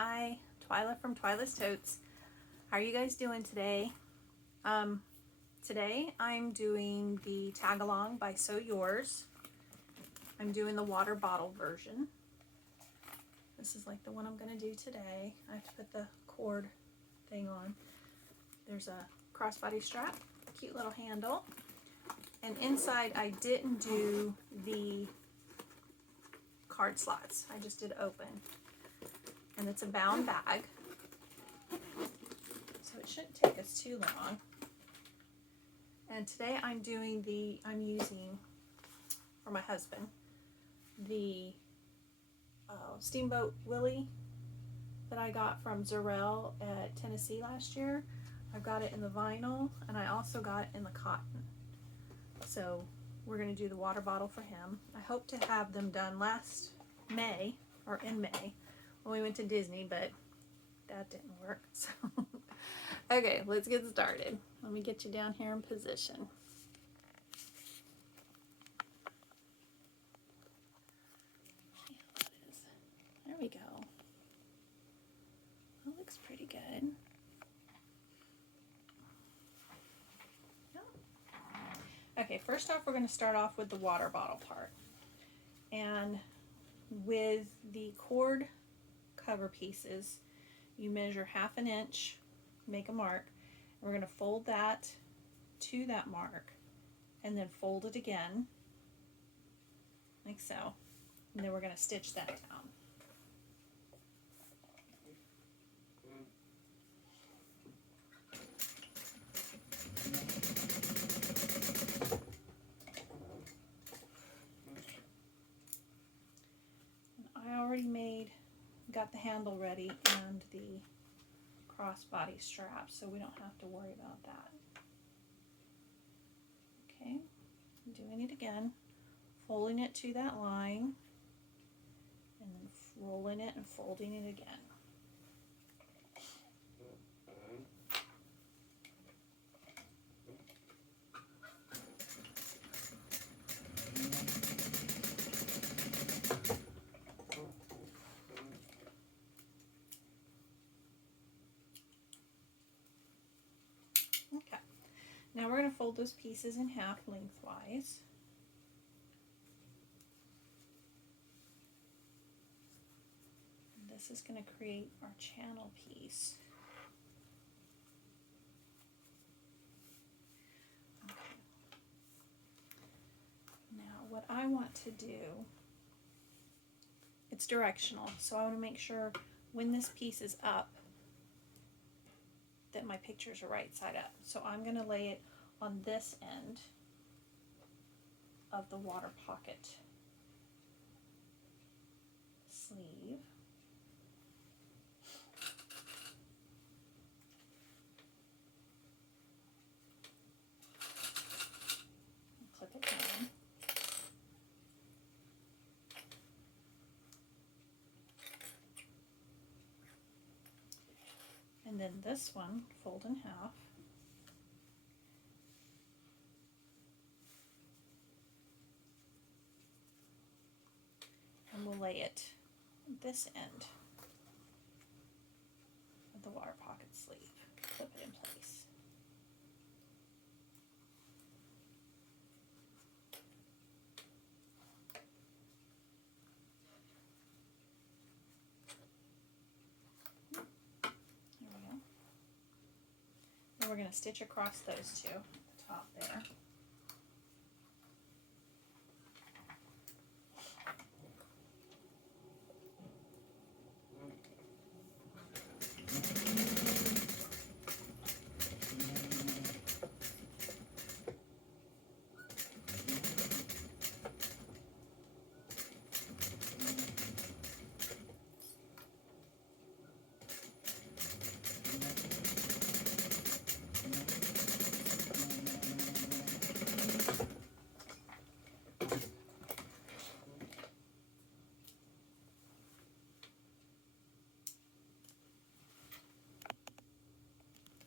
Hi, Twyla from Twyla's Totes. How are you guys doing today? Today I'm doing the Tag Along by Sew Yours. I'm doing the water bottle version. This is like the one I'm going to do today. I have to put the cord thing on. There's a crossbody strap, cute little handle. And inside I didn't do the card slots. I just did open. And it's a bound bag. So it shouldn't take us too long. And today I'm using, for my husband, the Steamboat Willie that I got from Zerel at Tennessee last year. I've got it in the vinyl, and I also got it in the cotton. So we're going to do the water bottle for him. I hope to have them done last May, or in May, when we went to Disney, but that didn't work. So okay, let's get started. Let me get you down here in position. There we go. That looks pretty good. Okay, first off, we're going to start off with the water bottle part. And with the cord cover pieces, you measure 1/2 inch, make a mark. We're going to fold that to that mark and then fold it again, like so. And then we're going to stitch that down. I already got the handle ready and the crossbody strap, so we don't have to worry about that. Okay, doing it again, folding it to that line, and then rolling it and folding it again. Okay, now we're going to fold those pieces in half lengthwise. And this is going to create our channel piece. Okay. Now what I want to do, it's directional, so I want to make sure when this piece is up that my pictures are right side up. So I'm going to lay it on this end of the water pocket sleeve. Clip it down. And then this one, fold in half. And we'll lay it this end of the water pocket sleeve. Clip it in place. There we go. And we're going to stitch across those two at the top there.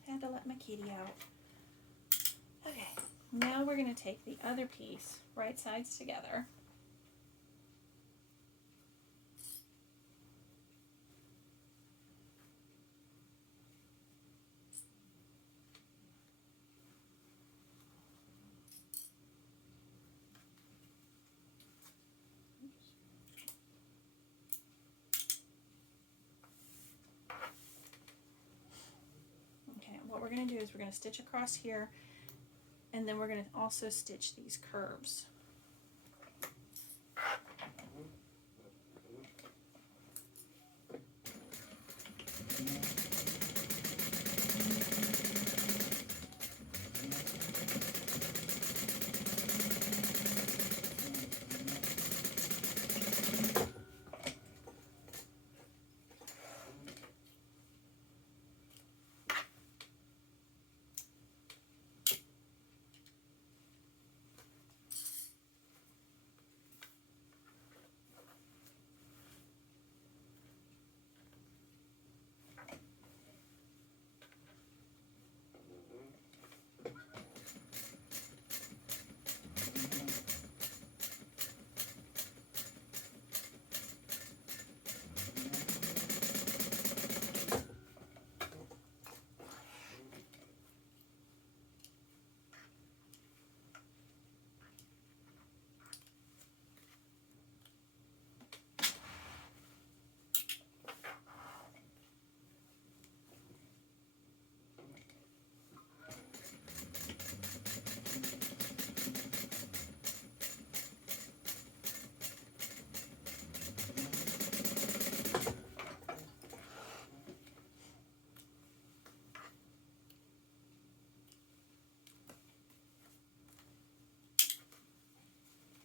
Had to let my kitty out. Okay, now we're going to take the other piece, right sides together. we're going to do is we're going to stitch across here, and then we're going to also stitch these curves.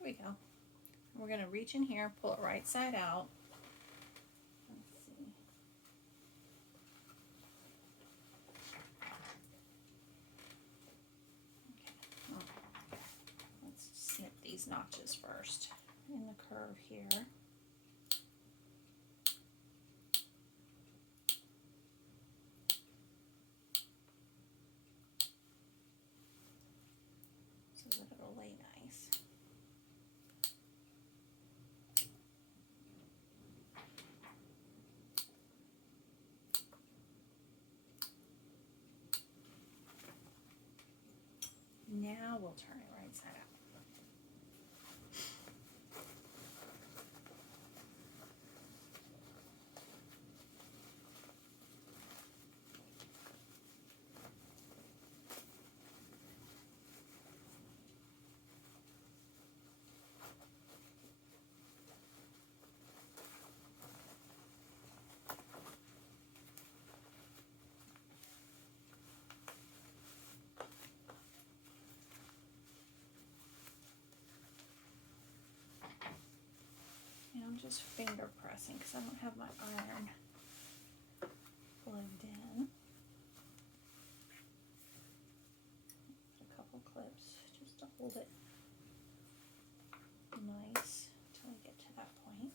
We go. We're going to reach in here, pull it right side out. Let's see. Okay. Oh. Let's snip these notches first in the curve here. So that it'll lay nice. Now we'll turn it right side out. And I'm just finger pressing because I don't have my iron plugged in. Put a couple clips just to hold it nice until I get to that point.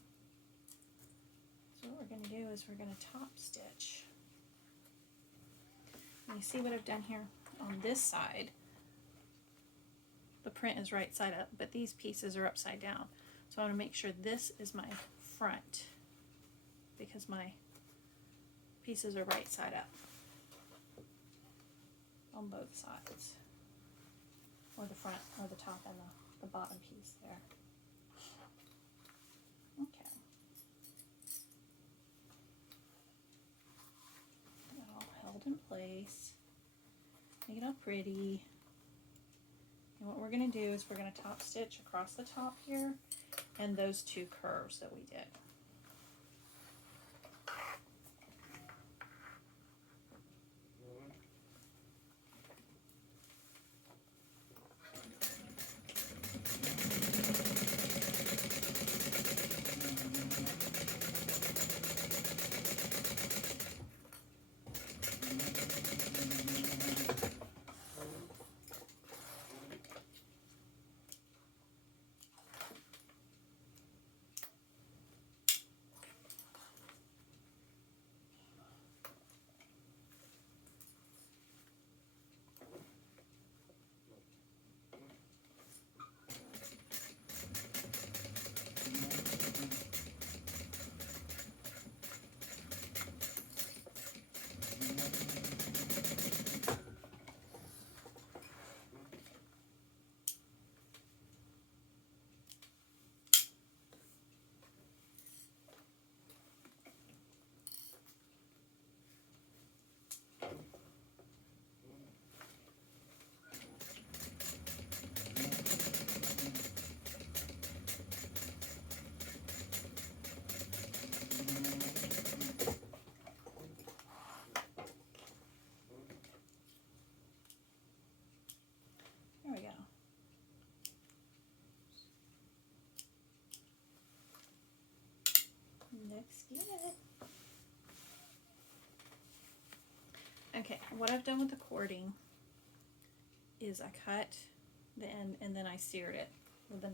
So what we're going to do is we're going to top stitch. And you see what I've done here on this side? The print is right side up, but these pieces are upside down. So I want to make sure this is my front because my pieces are right side up on both sides, or the front or the top and the bottom piece there. Okay. Get it all held in place. Make it all pretty. And what we're going to do is we're going to top stitch across the top here and those two curves that we did. Looks good. Okay, what I've done with the cording is I cut the end and then I seared it with the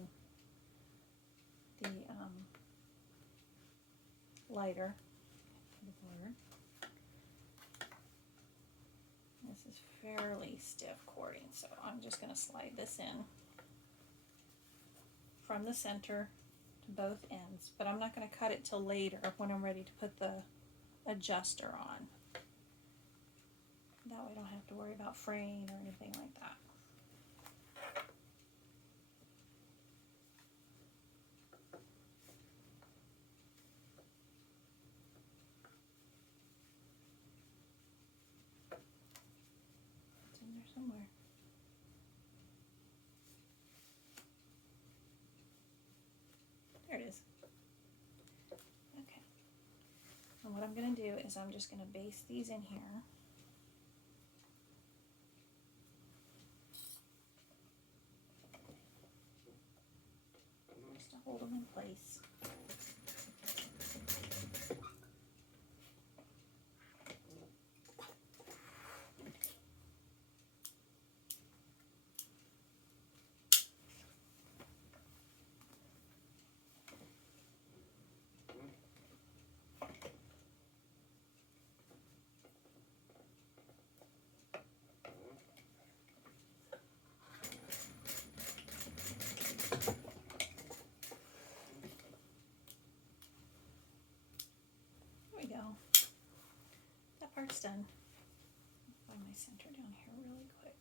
lighter. This is fairly stiff cording, so I'm just going to slide this in from the center to both ends, but I'm not going to cut it till later when I'm ready to put the adjuster on. That way I don't have to worry about fraying or anything like that. It's in there somewhere. There it is. Okay. And what I'm going to do is I'm just going to base these in here. Just to hold them in place. That part's done. I'll find my center down here really quick.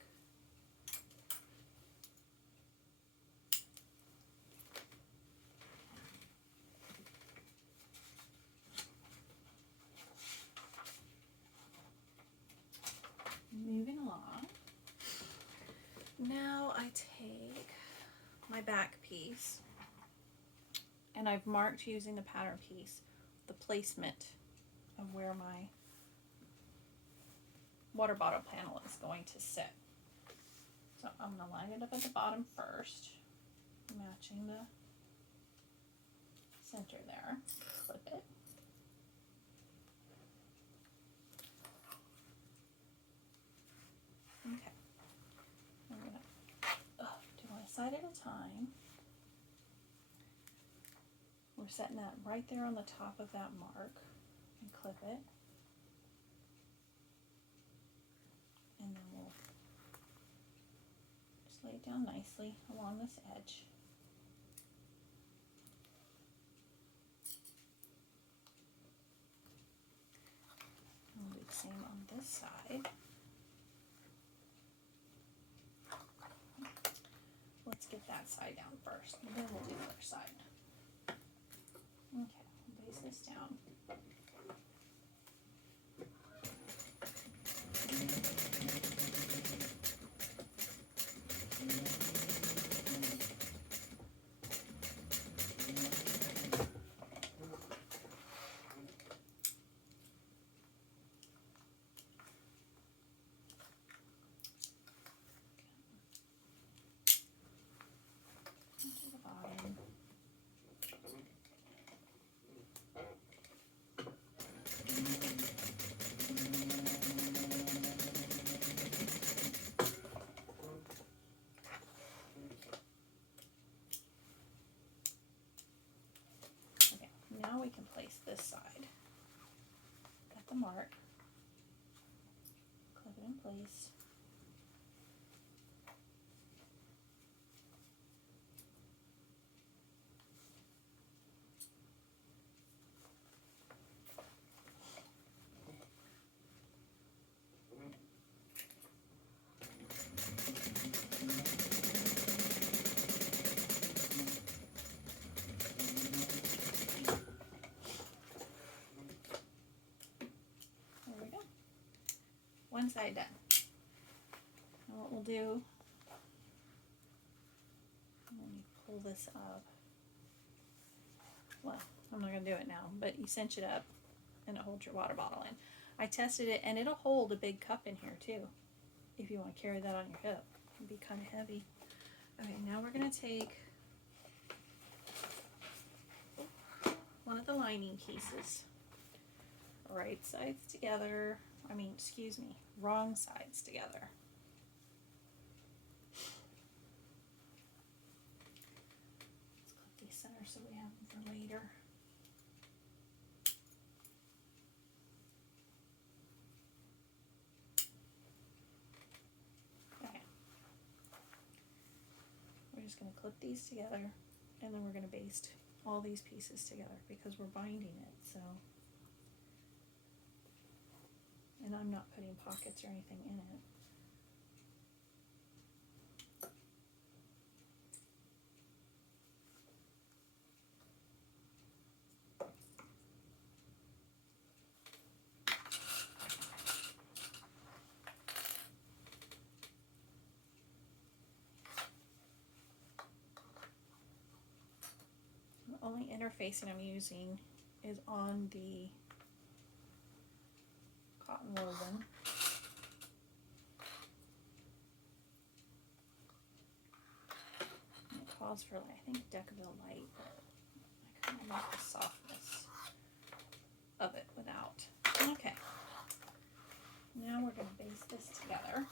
Moving along. Now I take my back piece and I've marked using the pattern piece the placement of where my water bottle panel is going to sit. So I'm going to line it up at the bottom first, matching the center there. Flip it. Okay. I'm going to do one side at a time. We're setting that right there on the top of that mark and clip it. And then we'll just lay it down nicely along this edge. And we'll do the same on this side. Let's get that side down first, and then we'll do the other side. Okay, base this down. To the bottom. Okay, now we can place this side. Got the mark. Clip it in place. One side done. Now what we'll do, let me pull this up. Well, I'm not going to do it now, but you cinch it up and it holds your water bottle in. I tested it and it'll hold a big cup in here too, if you want to carry that on your hip. It'd be kind of heavy. Okay, now we're going to take one of the lining pieces. Right sides together. Excuse me, wrong sides together. Let's clip these center so we have them for later. Okay. We're just going to clip these together, and then we're going to baste all these pieces together because we're binding it, so. And I'm not putting pockets or anything in it. The only interfacing I'm using is on the cotton woven. And it calls for, I think, Decaville Light, but I kind of like the softness of it without. Okay. Now we're going to baste this together.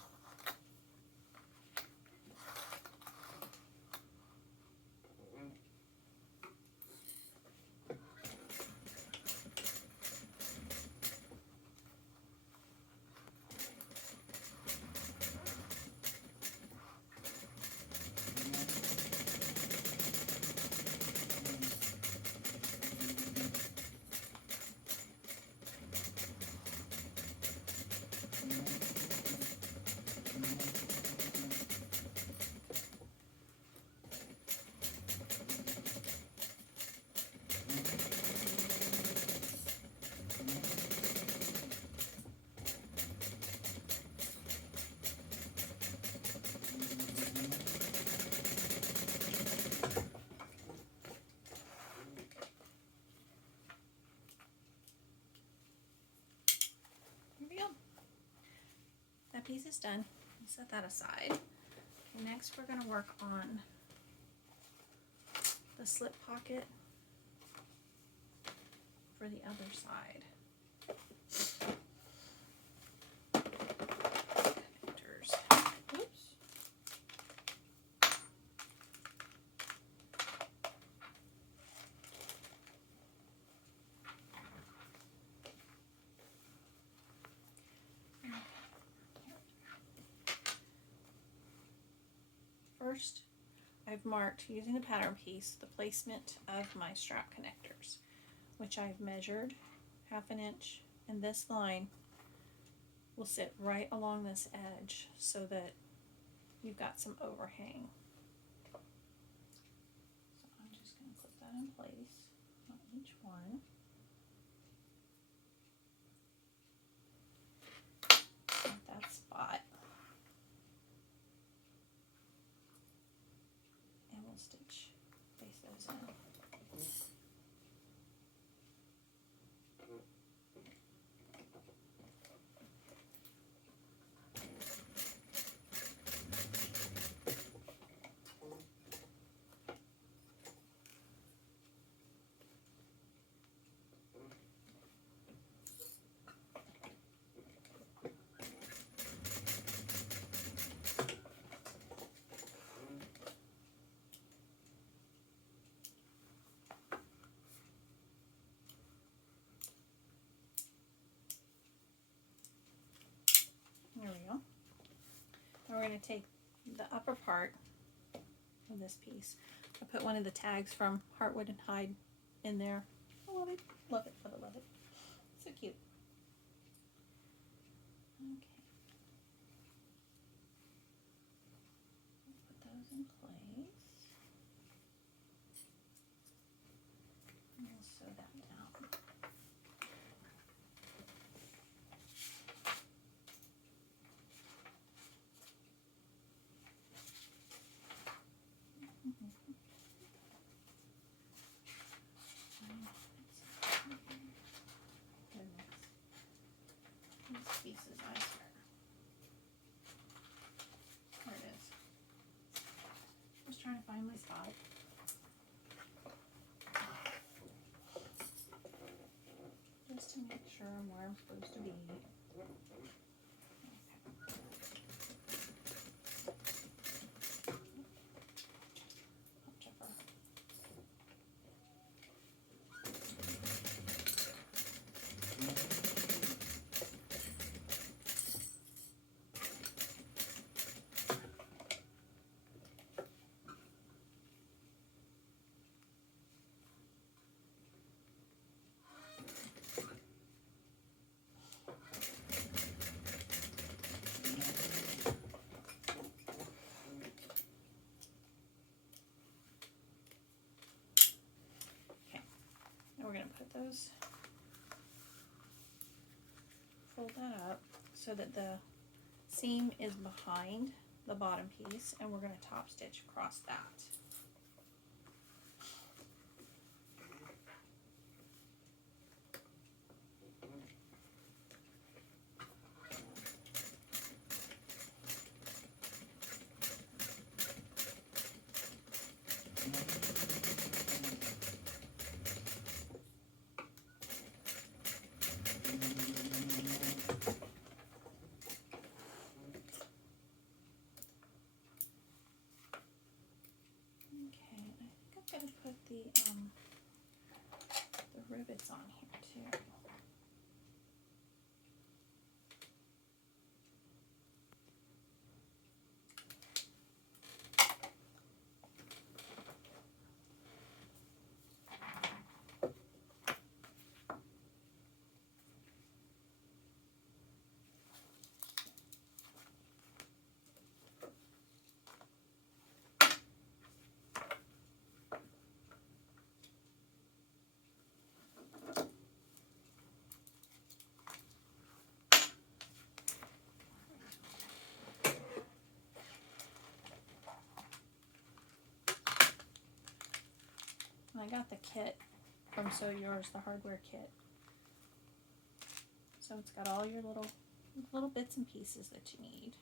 That piece is done. Set that aside. Okay, next we're going to work on the slip pocket for the other side. Connectors. Oops. First, I've marked, using the pattern piece, the placement of my strap connectors, which I've measured 1/2 inch, and this line will sit right along this edge so that you've got some overhang. So I'm just going to clip that in place on each one. At that spot. And we'll stitch, baste those in. There we go. Now we're going to take the upper part of this piece. I put one of the tags from Heartwood and Hyde in there. I love it, love it, love it, love it. So cute. Okay. Put those in place. And we'll sew that down. These pieces, I swear. There it is. Just trying to find my spot. sure I'm where I'm supposed to be. Whichever. We're going to put those, fold that up so that the seam is behind the bottom piece, and we're going to top stitch across that. I'm going to put the rivets on here too. And I got the kit from Sew Yours, the hardware kit. So it's got all your little bits and pieces that you need.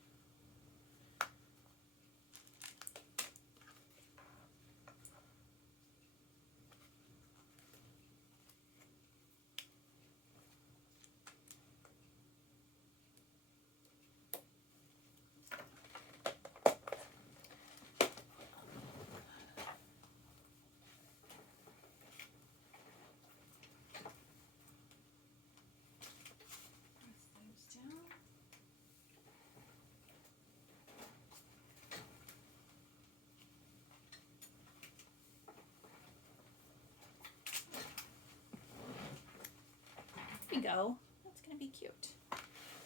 There we go. That's going to be cute.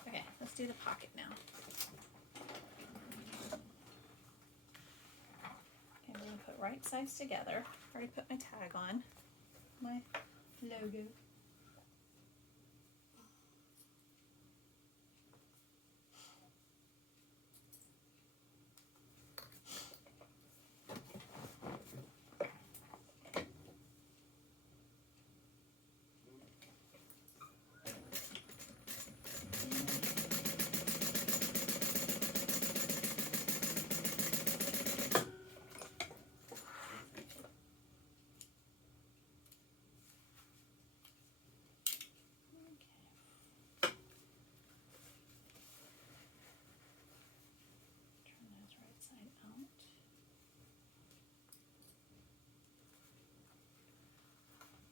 Okay, let's do the pocket now. Okay, I'm going to put right sides together. I already put my tag on, my logo.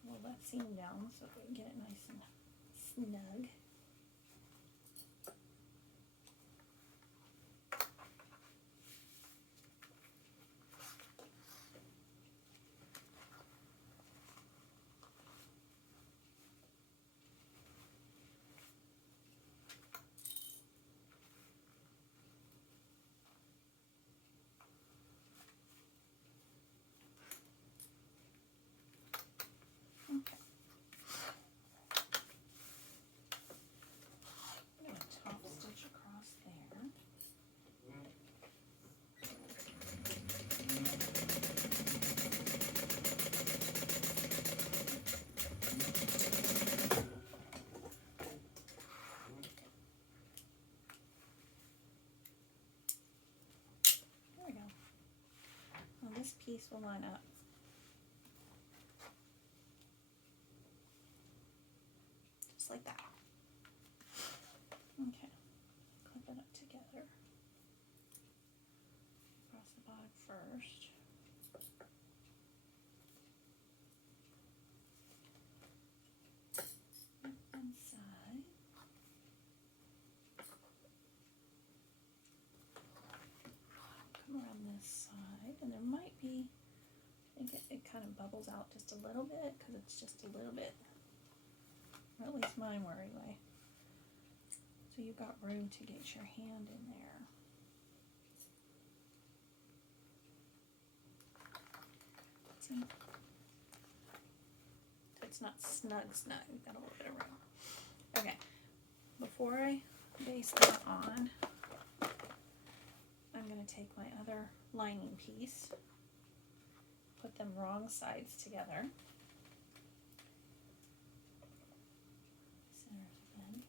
Roll that seam down so that we can get it nice and snug. Okay. I'm going to top stitch across there. There we go. Now this piece will line up just like that. side. Come around this side, and there might be, I think it kind of bubbles out just a little bit because it's just a little bit, or at least mine were anyway. So you've got room to get your hand in there. See? So it's not snug. You've got a little bit of room. Okay, before I baste that on, I'm going to take my other lining piece, put them wrong sides together. Centers again.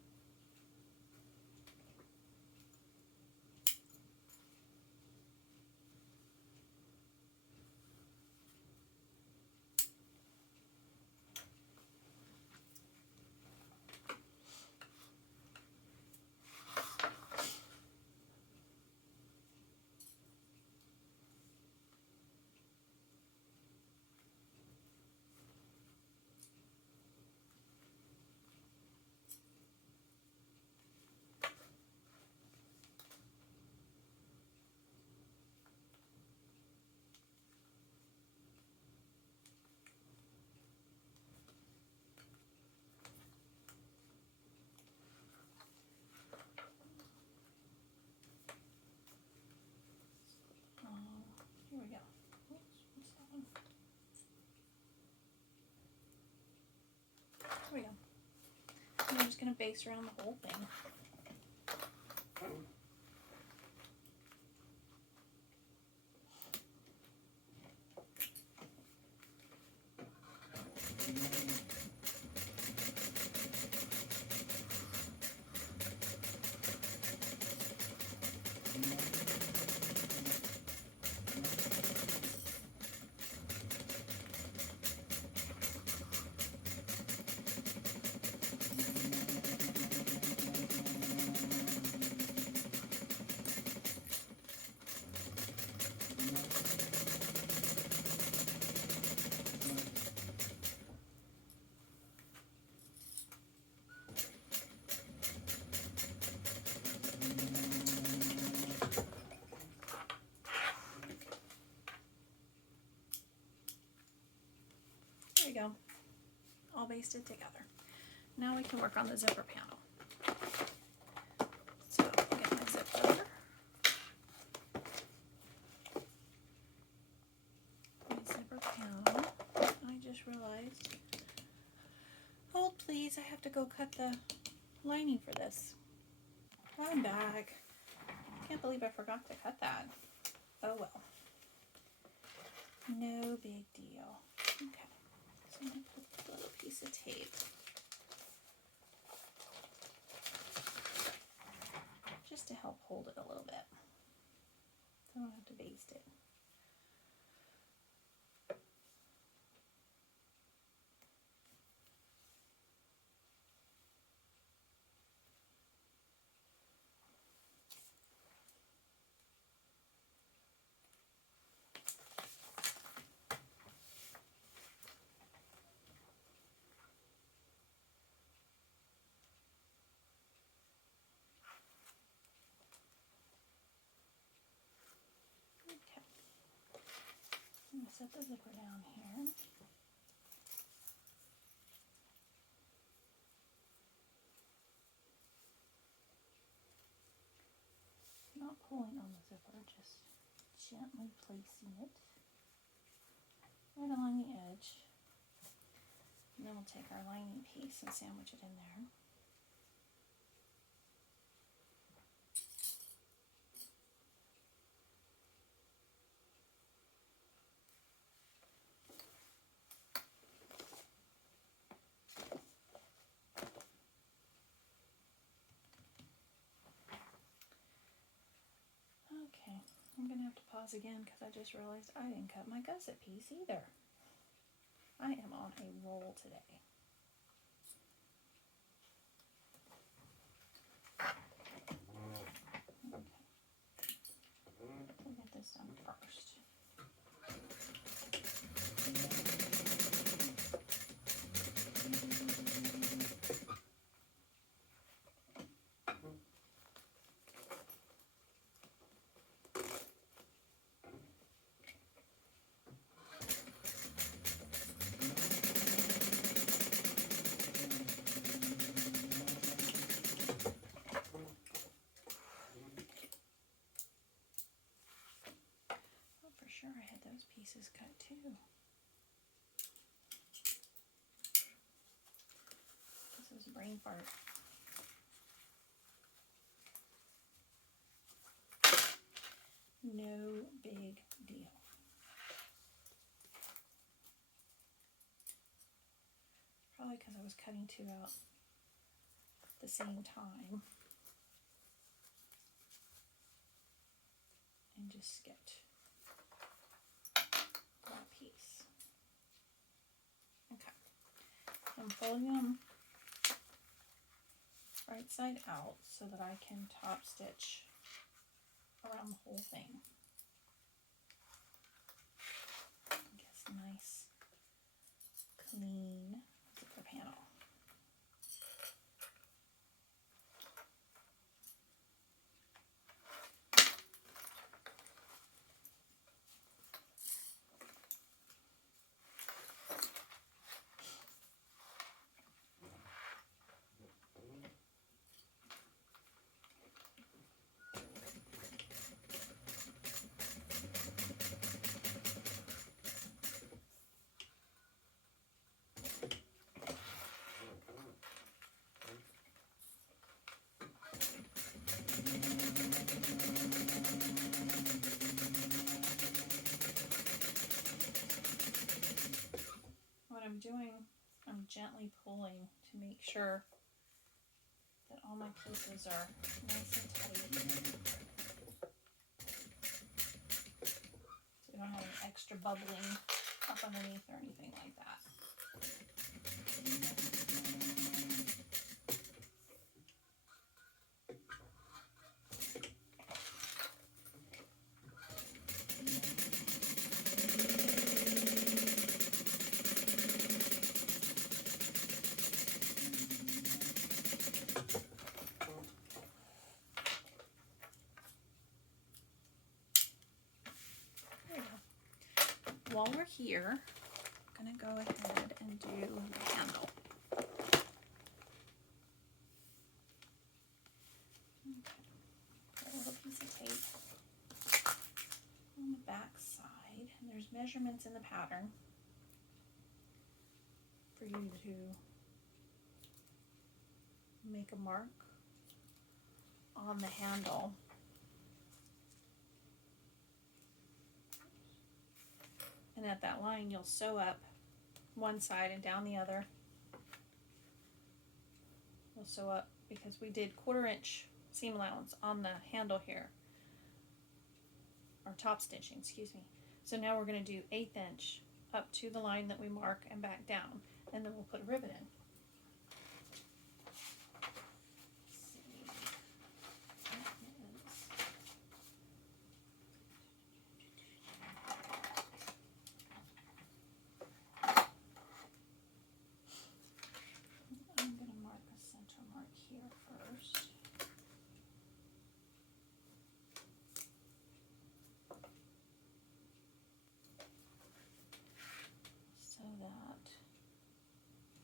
Here we go. Oops, what's that one? There we go. And I'm just going to base around the whole thing. There we go. All basted together. Now we can work on the zipper panel. So I'll get my zipper. My zipper panel. I just realized, hold please, I have to go cut the lining for this. I'm back. Can't believe I forgot to cut that. Oh well. No big deal. Okay. So I'm going to put a little piece of tape just to help hold it a little bit, so I don't have to baste it. Okay. I'm going to set the zipper down here. Not pulling on the zipper, just gently placing it right along the edge. And then we'll take our lining piece and sandwich it in there. Okay, I'm going to have to pause again because I just realized I didn't cut my gusset piece either. I am on a roll today. Okay. We'll get this done first. brain fart. No big deal. Probably because I was cutting two out at the same time. And just skipped that piece. Okay. I'm folding them right side out so that I can top stitch around the whole thing. Get a nice, clean zipper panel. What I'm doing, I'm gently pulling to make sure that all my pieces are nice and tight. So we don't have any extra bubbling up underneath or anything like that. While we're here, I'm going to go ahead and do the handle. Okay. Put a little piece of tape on the back side, and there's measurements in the pattern for you to make a mark on the handle. And at that line, you'll sew up one side and down the other. We'll sew up because we did 1/4 inch seam allowance on the handle here, or top stitching, excuse me. So now we're going to do 1/8 inch up to the line that we mark and back down, and then we'll put a ribbon in.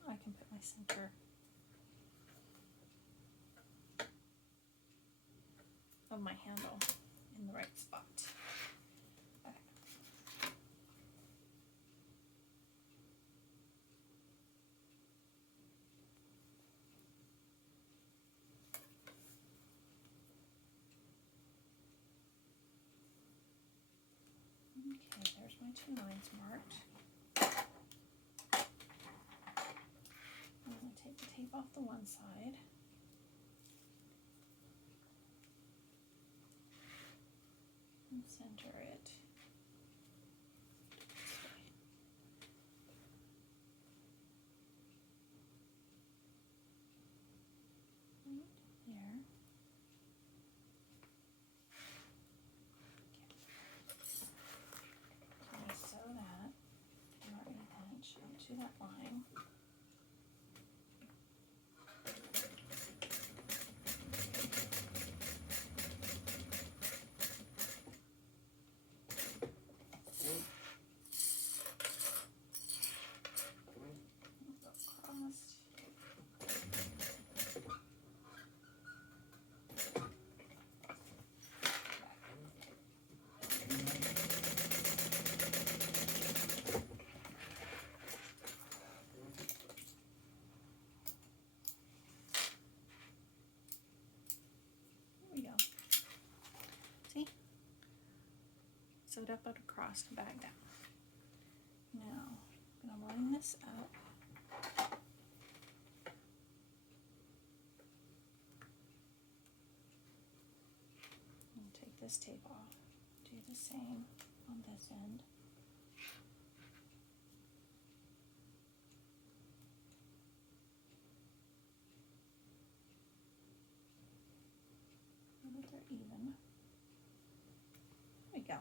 I can put my center of my handle in the right spot. Okay. Okay, there's my 2 lines marked. I'm going to take the tape off the one side. And center it. Right there. Okay. So I sew that to our 1/8 inch onto that line. sewed up across and back down. Now, I'm going to line this up. And take this tape off. Do the same on this end. So that they're even. There we go.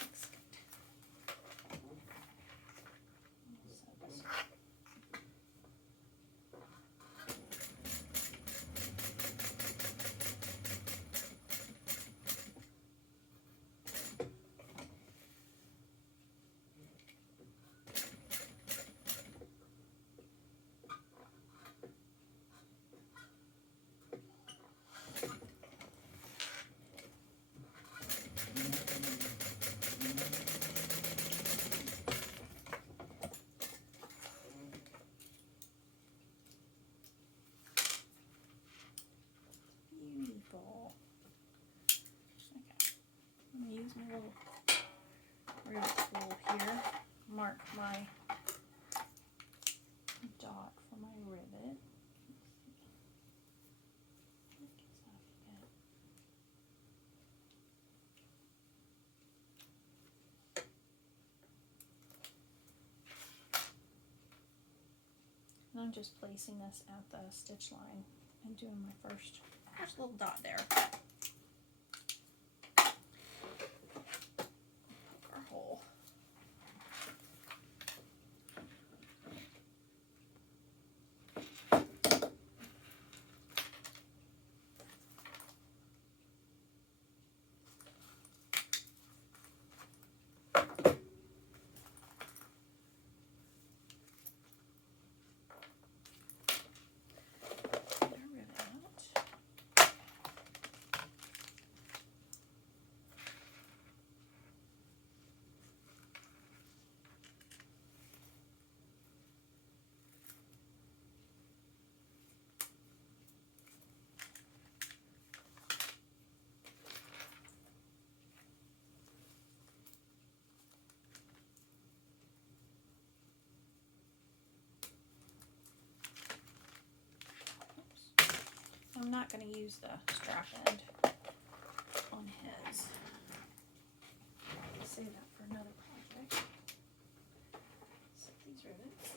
Looks good. So this beautiful. Okay, I'm going to use my little rivet tool here. Mark my dot for my rivet. And I'm just placing this at the stitch line and doing my first little dot there. Poke our hole. I'm not going to use the strap end on his. I'll save that for another project. Set these rivets.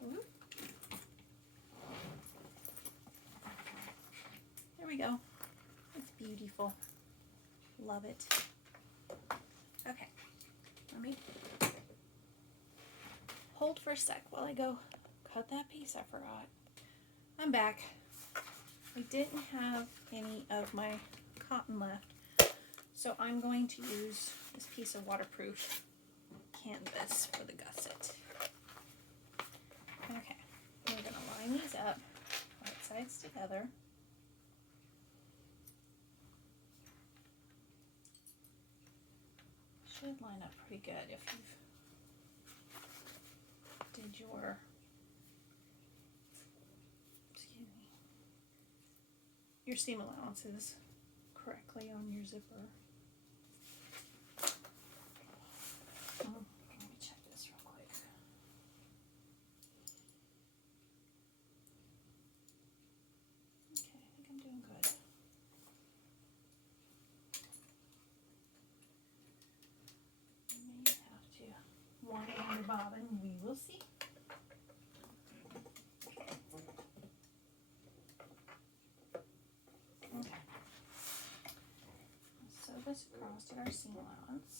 Whoop. There we go. It's beautiful. Love it. Okay. Let me hold for a sec while I go cut that piece I forgot. I'm back. I didn't have any of my cotton left, so I'm going to use this piece of waterproof canvas for the gusset. Okay, we're going to line these up, right sides together. Should line up pretty good if you've did your, excuse me, your seam allowances correctly on your zipper. Let me check this real quick. Okay, I think I'm doing good. One on the bobbin, we will see. Okay. Sew this across to our seam allowance.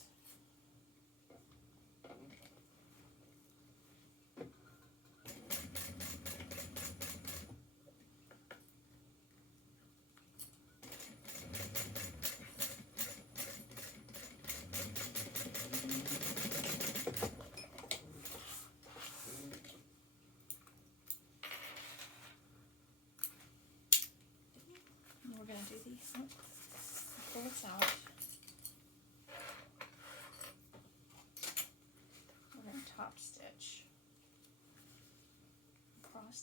We're going to do these. Pull this out. We're going to top stitch across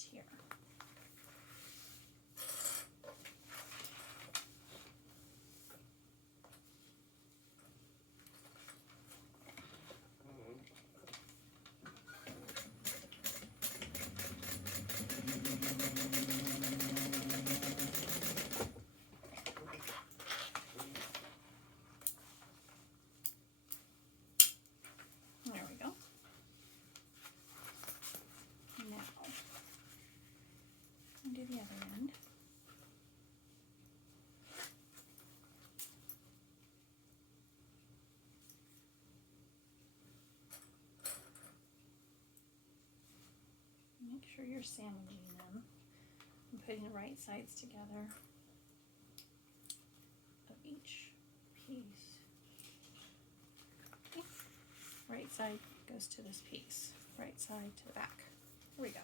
you're sandwiching them and putting the right sides together of each piece. Okay. Right side goes to this piece, right side to the back. Here we go.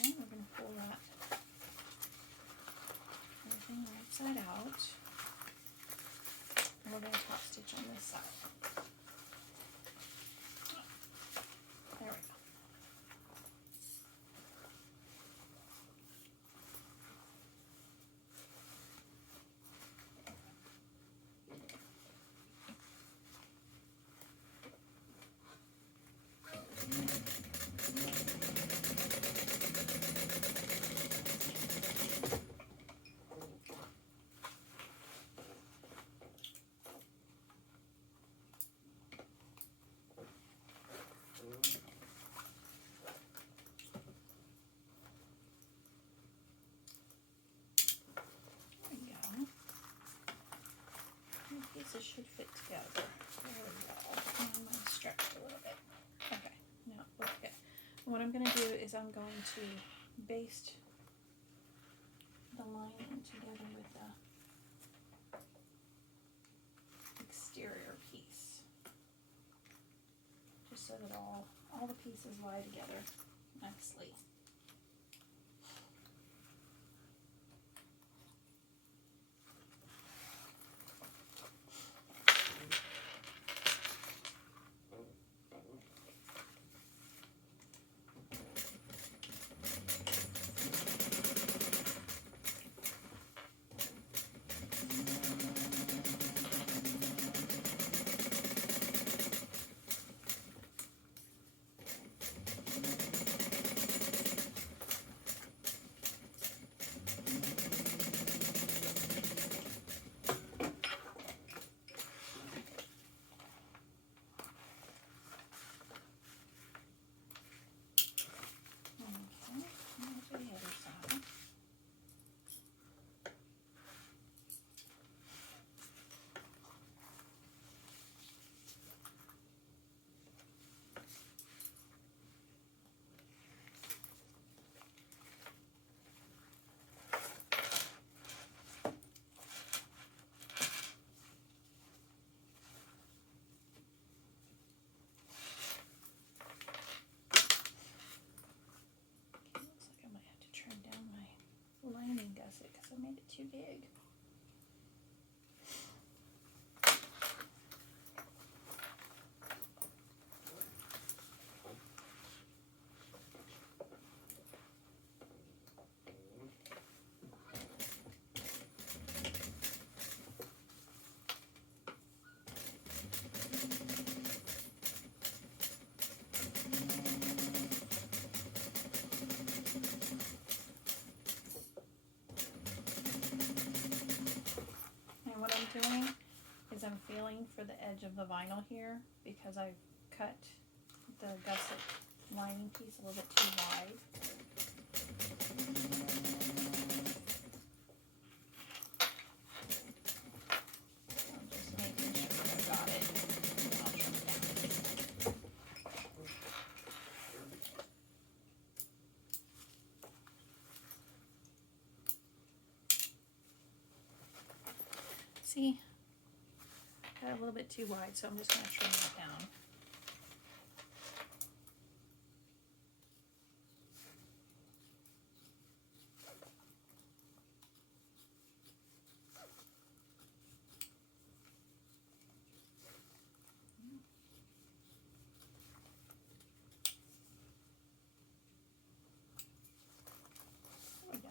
Okay, we're going to pull that everything right side out. And we're going to top stitch on this side. There we go. Pieces should fit together. There we go. And mine stretched a little bit. Okay, now it looks good. And what I'm going to do is I'm going to baste the lining together with the exterior piece, just so that all the pieces lie together nicely. Lining gusset because I made it too big. What I'm doing is I'm feeling for the edge of the vinyl here because I've cut the gusset lining piece a little bit too wide. I'm just making sure I got it. I'll trim it down. See, got a little bit too wide, so I'm just going to trim that down. There we go.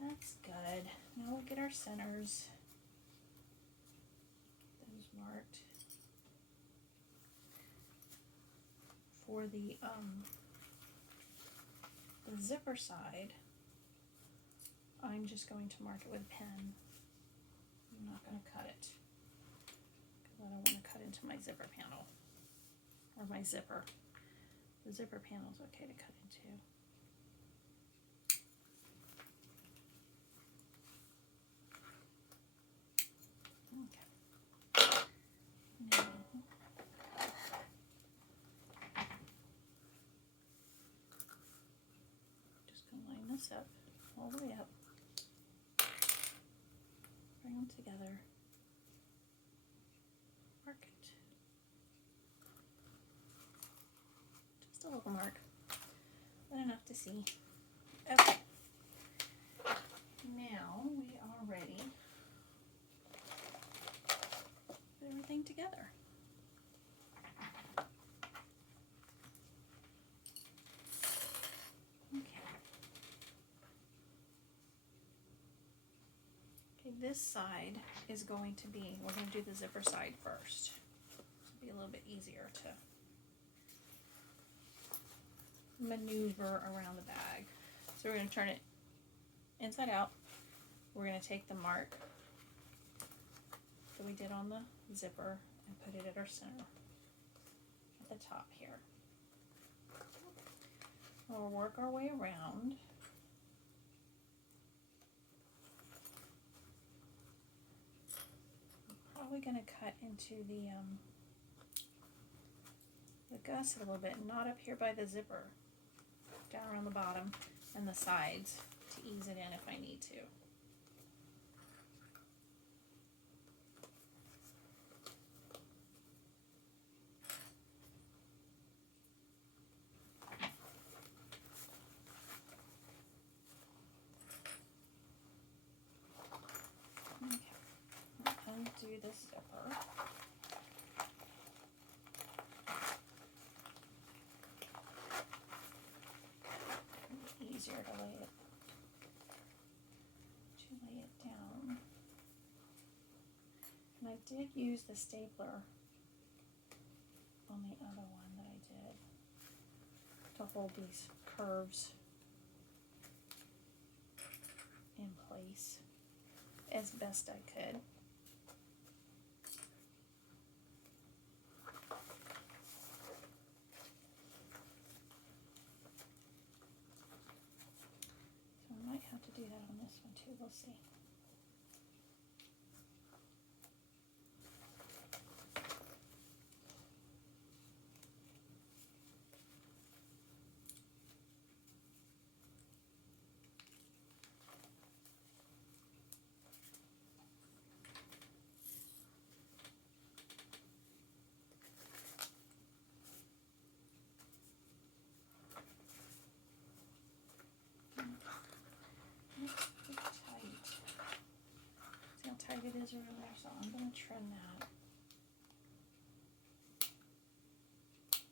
That's good. Now we'll get our centers. Marked for the zipper side. I'm just going to mark it with a pen. I'm not going to cut it because I don't want to cut into my zipper panel or my zipper. The zipper panel is okay to cut into. Okay. Now, just going to line this up all the way up. Bring them together. Mark it. Just a little mark, but enough to see. Okay. Now we are ready to put everything together. Okay, this side is going to be, we're going to do the zipper side first. It'll be a little bit easier to maneuver around the bag. So we're going to turn it inside out. We're going to take the mark that we did on the zipper and put it at our center at the top here. We'll work our way around. Probably going to cut into the gusset a little bit, not up here by the zipper, down around the bottom and the sides to ease it in if I need to. Okay, undo the zipper. Easier to lay it down. And I did use the stapler on the other one that I did to hold these curves in place as best I could. So I might have to do that on this one too, we'll see. Tight it is over there, so I'm going to trim that.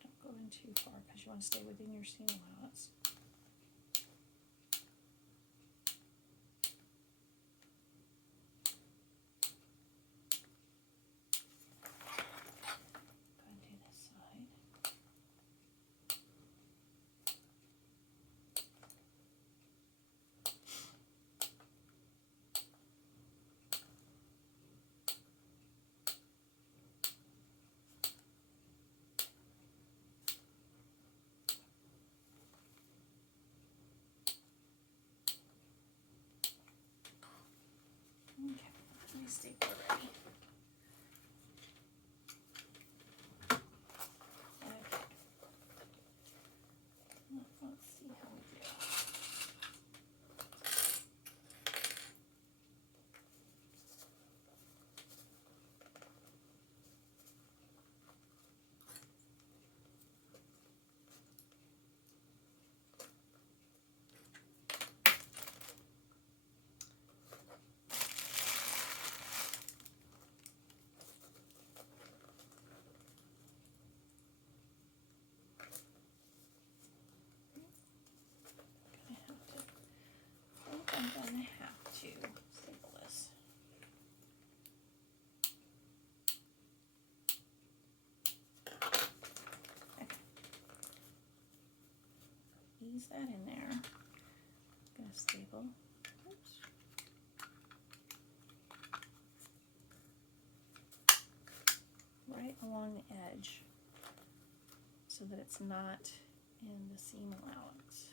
Don't go in too far because you want to stay within your seam allowance. Go and do this side. Okay, let me staple ready. Okay. Let's see how we do. I'm going to have to staple this. Okay. Ease that in there. I'm going to staple. Oops. along the edge so that it's not in the seam allowance.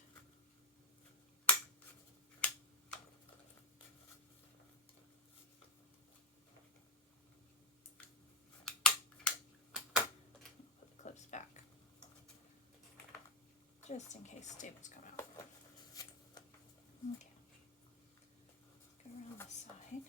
Put the clips back, just in case staples come out. Okay. Go around the side.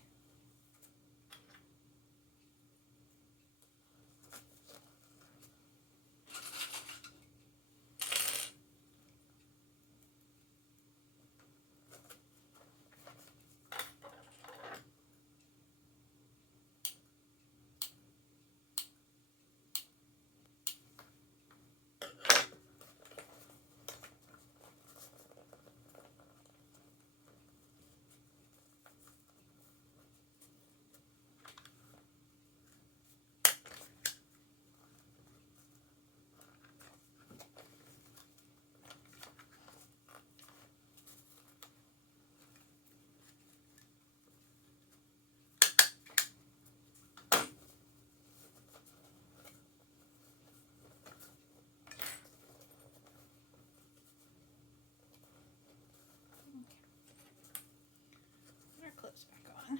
Clips back on.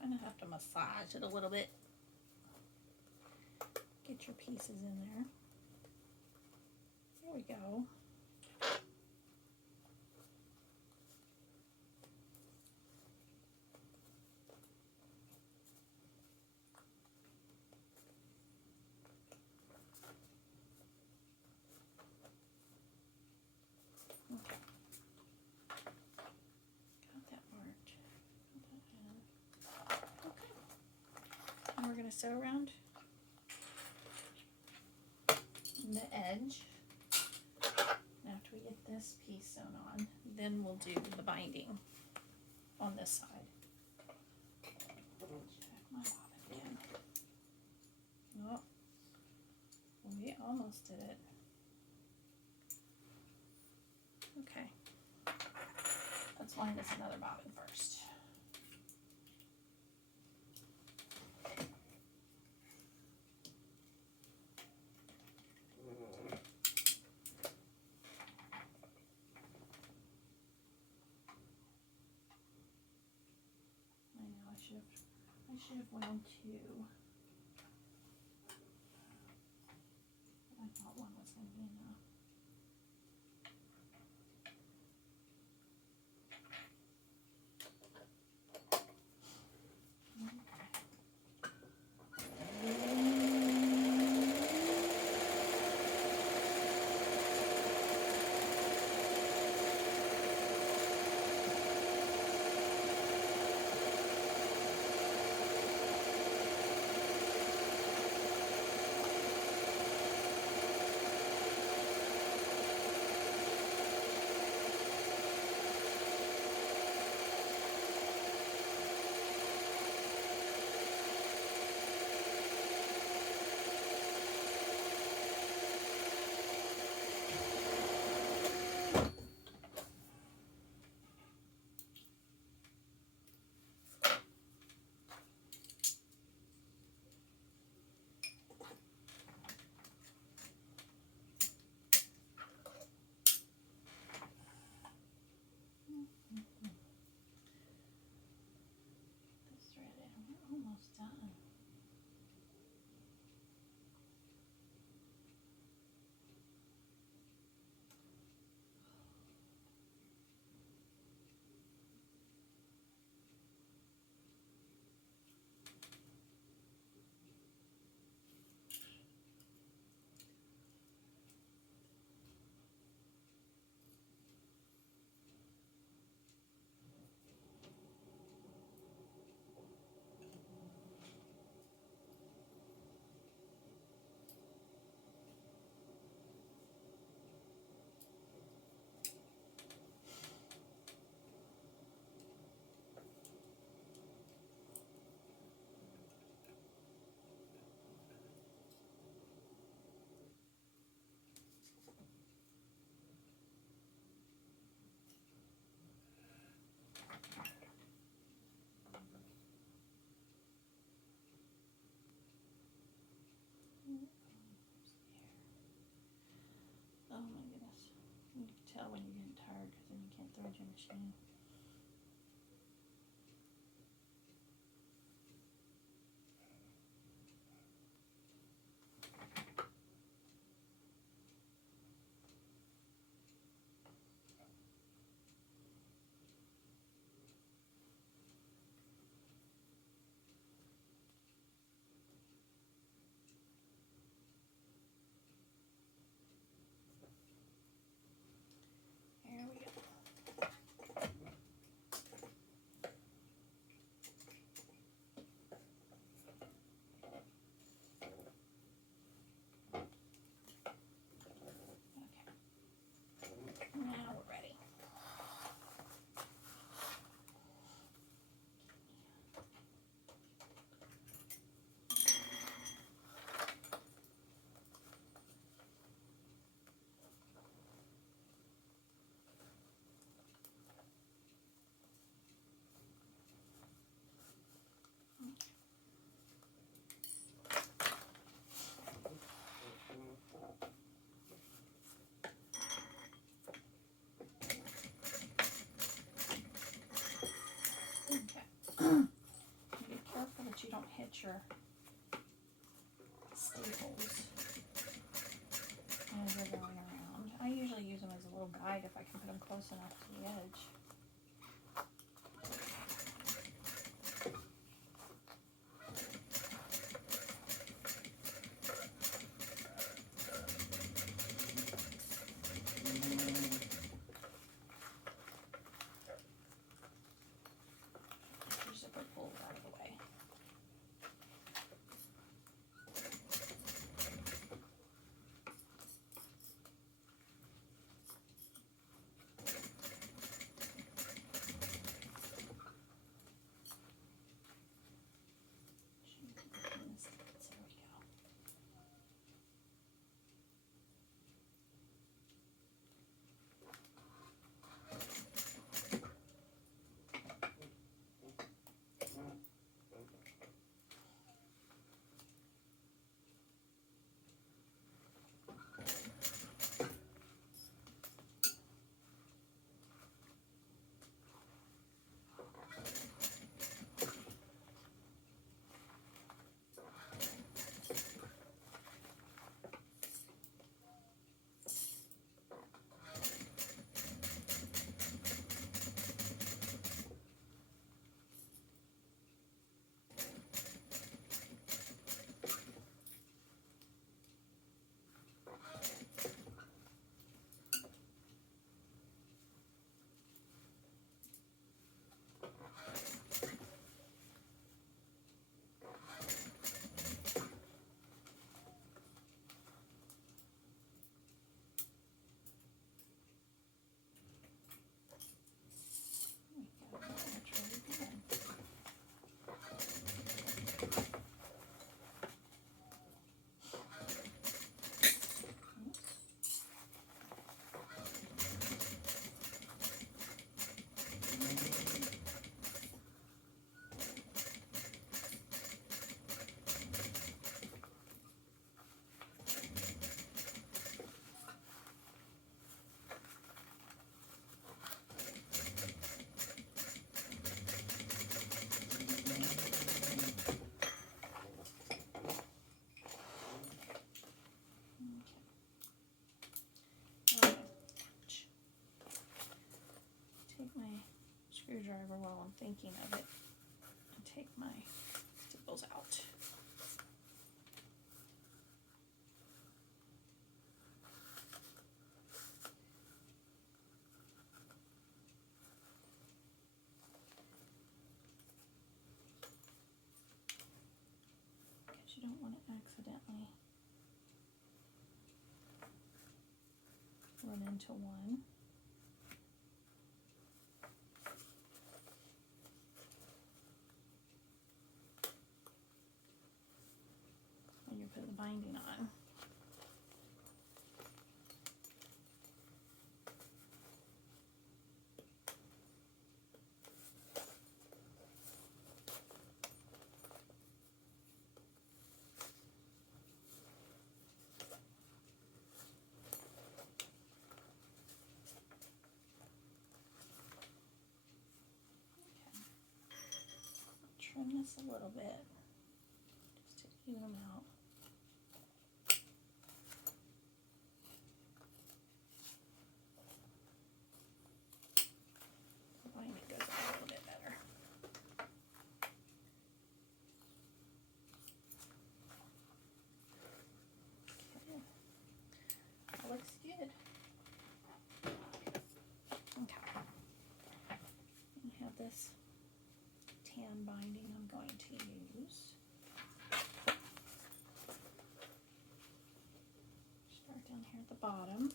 Kind of have to massage it a little bit. Get your pieces in there. There we go. Okay. Got that marked. Put that in. Okay. And we're going to sew around the edge. And after we get this piece sewn on, then we'll do the binding on this side. Check my bobbin again. Oh, we almost did it. Okay, let's line this another bobbin first. I know I should have wound two. I thought one was going to be enough. thread your machine. There we go. Okay. Now we're ready. Be careful that you don't hit your staples as you're going around. I usually use them as a little guide if I can put them close enough to the edge. Get your zipper pulled out of the way. There we go. Take my screwdriver while I'm thinking of it and take my staples out. Because you don't want to accidentally run into one. When you put the binding on. trim this a little bit just to even them out. The binding goes on a little bit better. Okay. That looks good. Okay. I have this tan binding I'm going to use. Start down here at the bottom,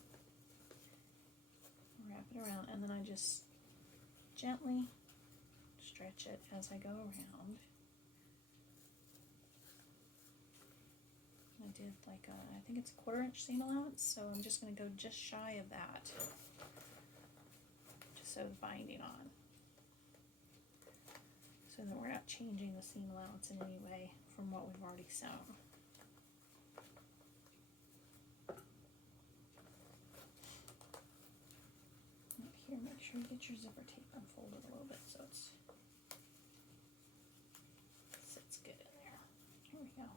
wrap it around, and then I just gently stretch it as I go around. I did like I think it's a 1/4 inch seam allowance, so I'm just going to go just shy of that, just sew the binding on, so that we're not changing the seam allowance in any way from what we've already sewn. Up here, make sure you get your zipper tape unfolded a little bit so it sits good in there. Here we go.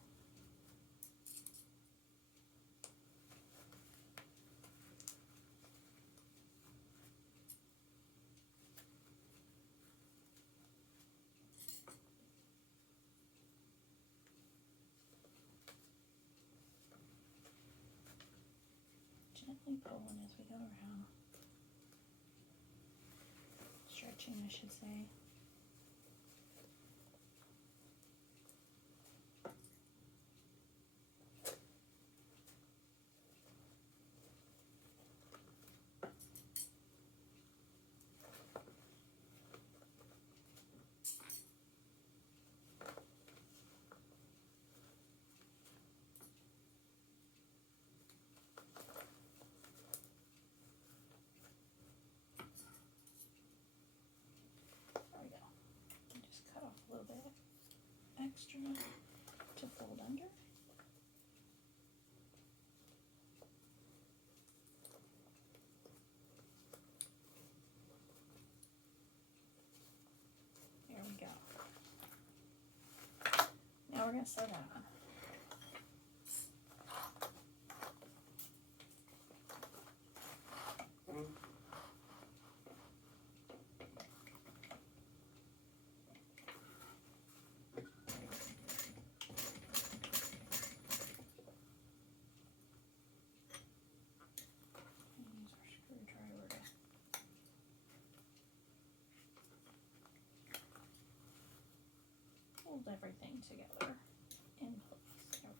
Gently pulling as we go around. Stretching, I should say. Extra to fold under. There we go. Now we're going to sew that on. Hold everything together in place.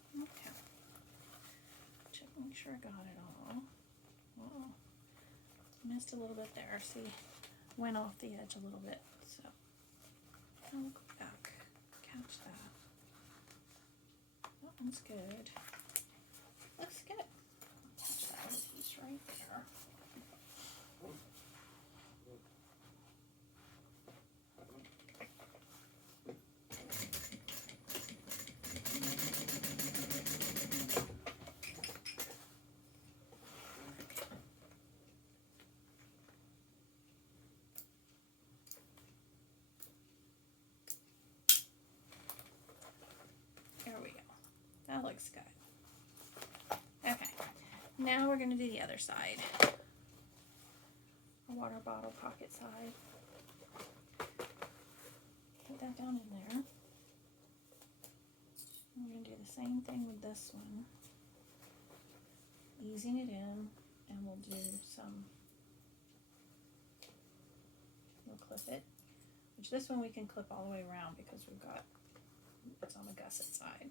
There we go. Make sure I got it all. Whoa. Missed a little bit there. See, went off the edge a little bit. So I'll go back, catch that. That one's good. Looks good. Catch that little piece right there. That looks good. Okay, now we're going to do the other side. A water bottle pocket side. Put that down in there. We're going to do the same thing with this one. Easing it in, and we'll do some, we'll clip it, which this one we can clip all the way around because we've got, it's on the gusset side.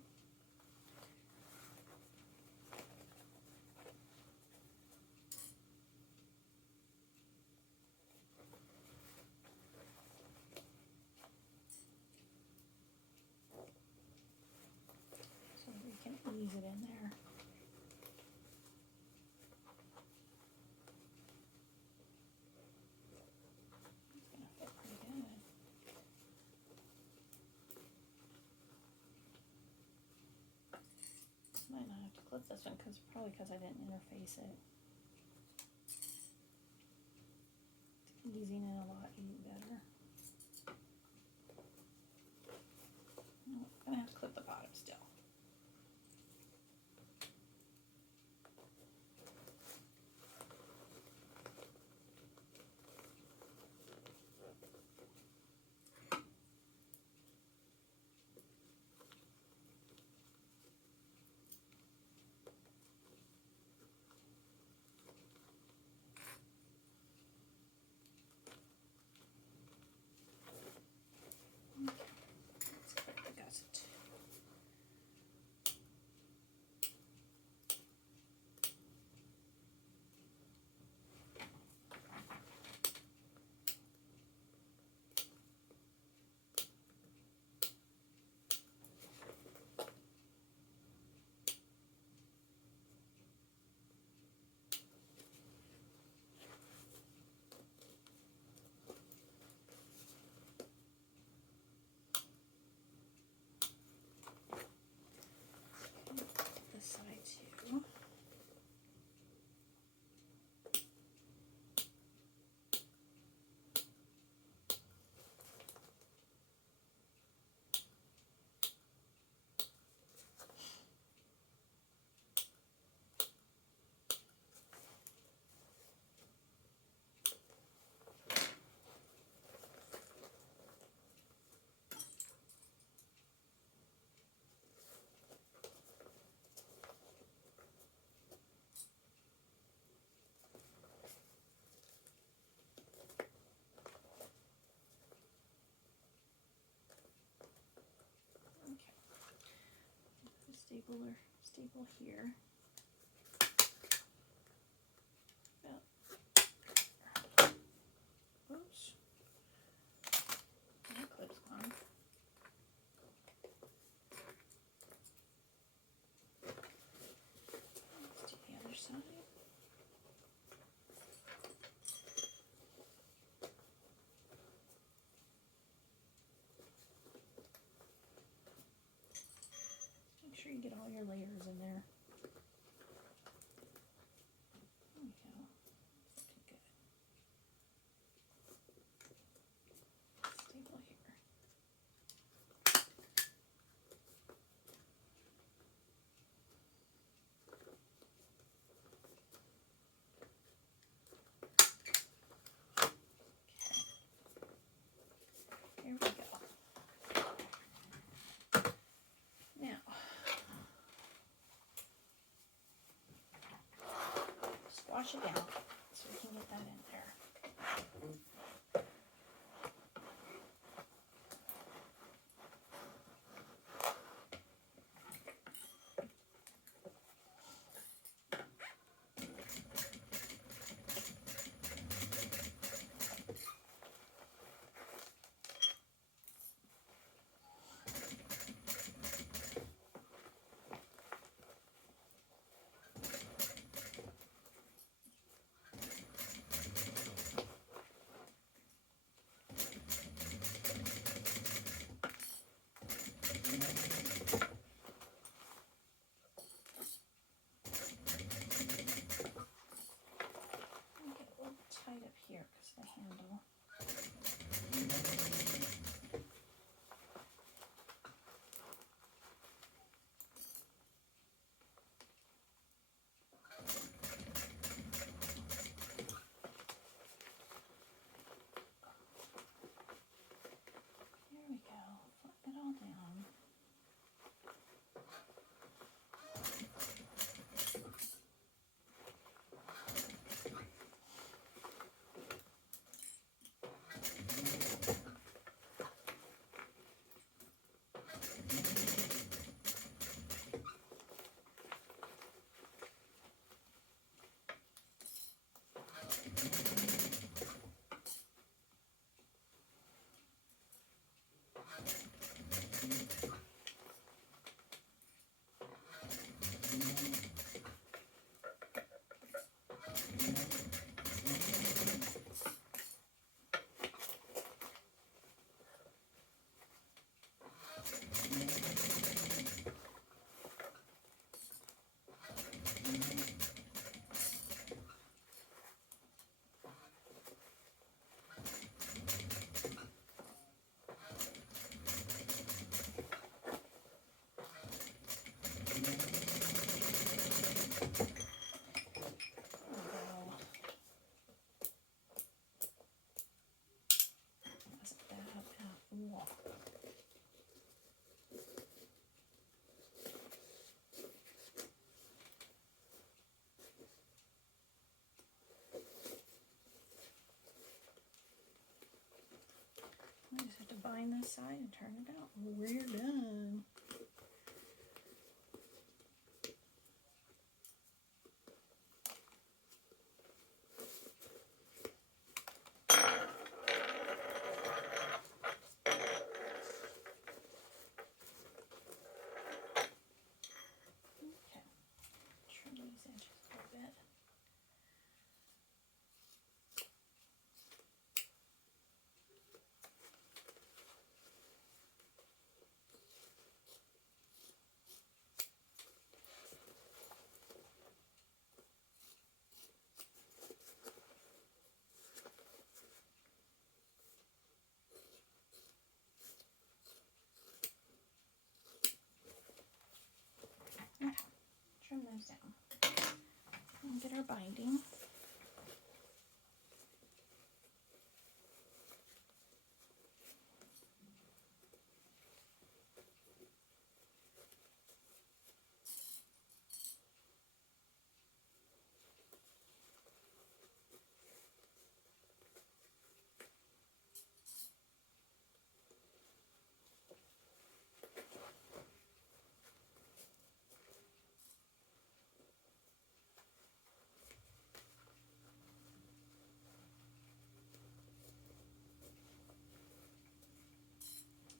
So we can ease it in there. Might not have to clip this one probably because I didn't interface it. It's easing in a lot better. I'm gonna have to clip the bottom still. This side too. Staple here. Oops. That clip's gone. Let's do the other side. Make sure you get all your layers in there. There we go. Looking good. Staple here. Okay. Here we go. Now, squash it down so we can get that in there. bind this side and turn it out. We're done. Okay, trim these edges a little bit. Okay, trim those down. And get our binding.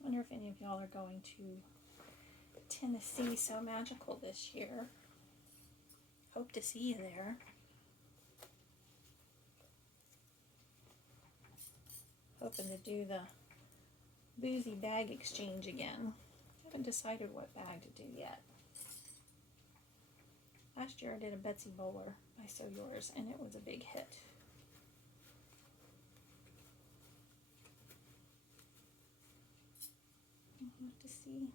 I wonder if any of y'all are going to Tennessee So Magical this year. Hope to see you there. Hoping to do the boozy bag exchange again. Haven't decided what bag to do yet. Last year I did a Betsy Bowler by Sew Yours, and it was a big hit. I'll have to see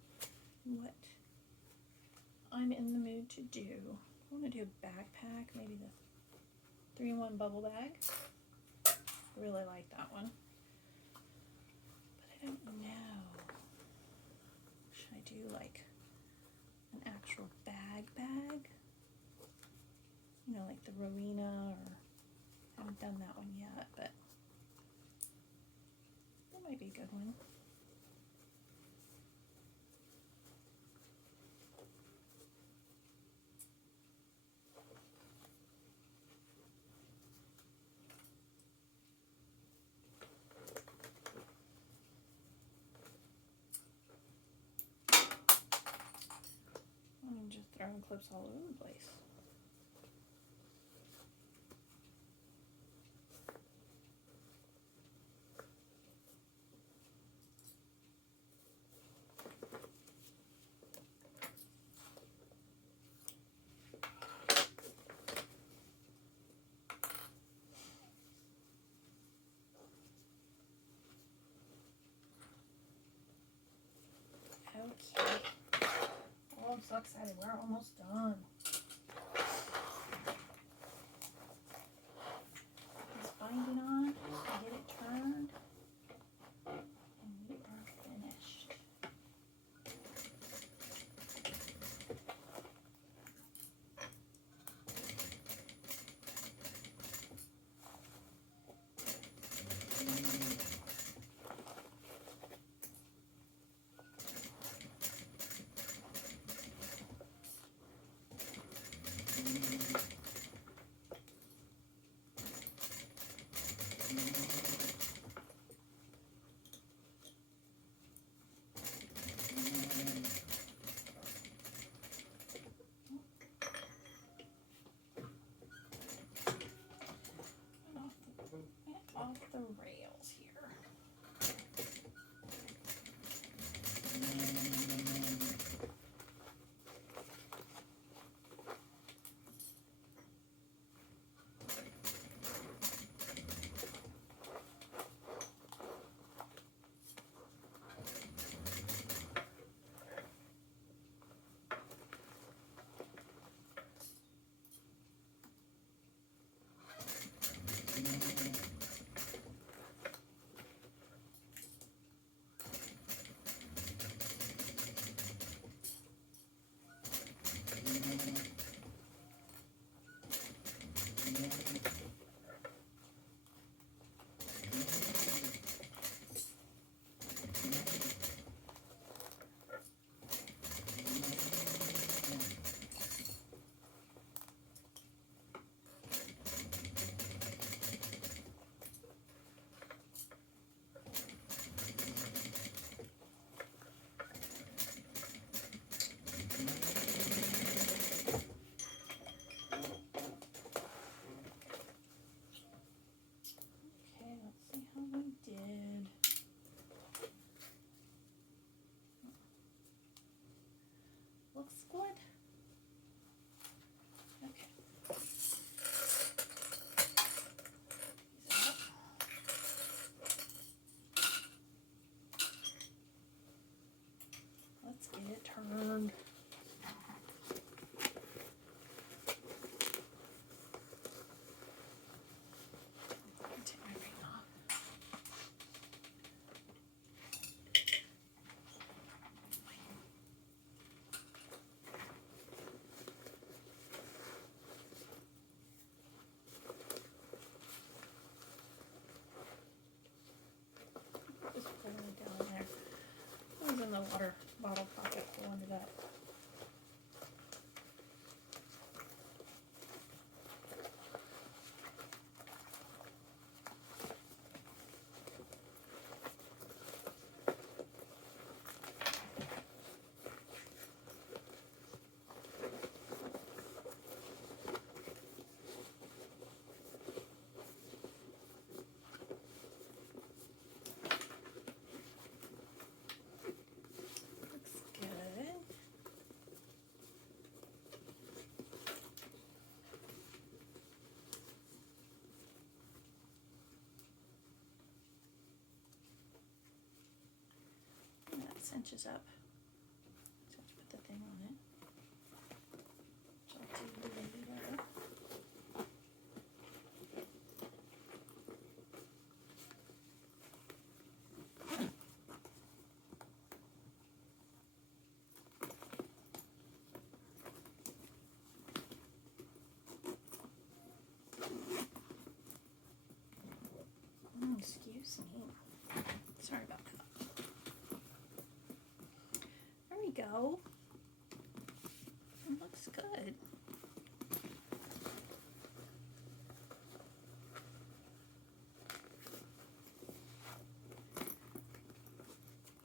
what I'm in the mood to do. I want to do a backpack, maybe the 3-in-1 bubble bag. Really like that one. But I don't know. Should I do like an actual bag? You know, like the Rowena, or I haven't done that one yet, but that might be a good one. I'm just throwing clips all over the place. Okay. Oh, I'm so excited. We're almost done. This binding on, get it turned, and we are finished. Off the rails here. looks good. Okay. Let's get it turned. Take my ring off. Just put it down there. It was in the water bottle pocket. Go under that. Looks good. And that cinches up. So let's put the thing on it. So I'll do the baby there. Excuse me. Sorry about that. There we go. It looks good.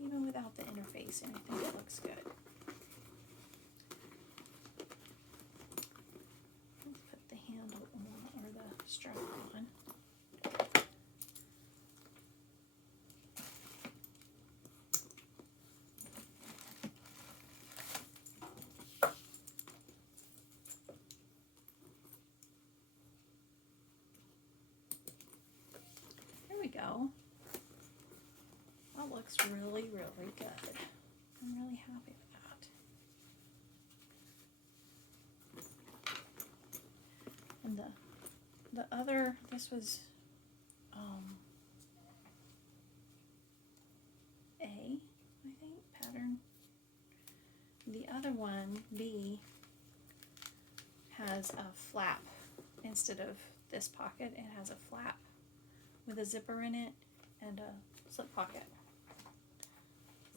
Even without the interfacing, I think it looks good. Let's put the handle on, or the strap on. There we go. That looks really, really good. I'm really happy with that. And the other, this was A, I think, pattern. The other one, B, has a flap. Instead of this pocket, it has a flap with a zipper in it and a slip pocket.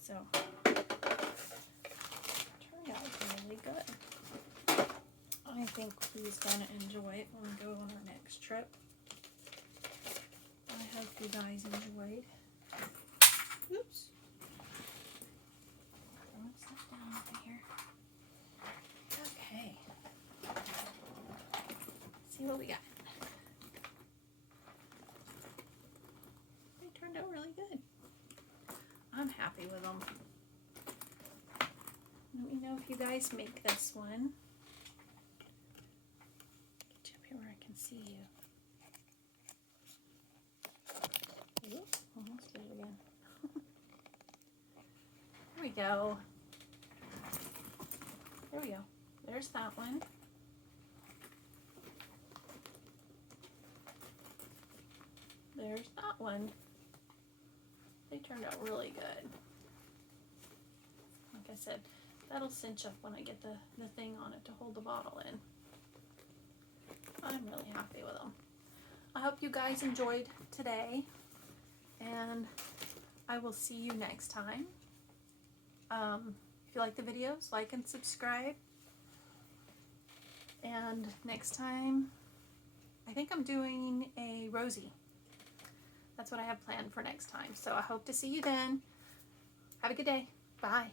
So, turned out really good. I think he's gonna enjoy it when we go on our next trip. I hope you guys enjoyed. Oops. What's that down over here? Okay. See what we got. They turned out really good. I'm happy with them. Let me know if you guys make this one. Get you up here where I can see you. Oops, almost did it again. There we go. There we go. There's that one. There's that one. They turned out really good. Like I said, that'll cinch up when I get the thing on it to hold the bottle in. I'm really happy with them. I hope you guys enjoyed today, and I will see you next time. If you like the videos, like and subscribe. And next time, I think I'm doing a Rosie. That's what I have planned for next time. So I hope to see you then. Have a good day. Bye.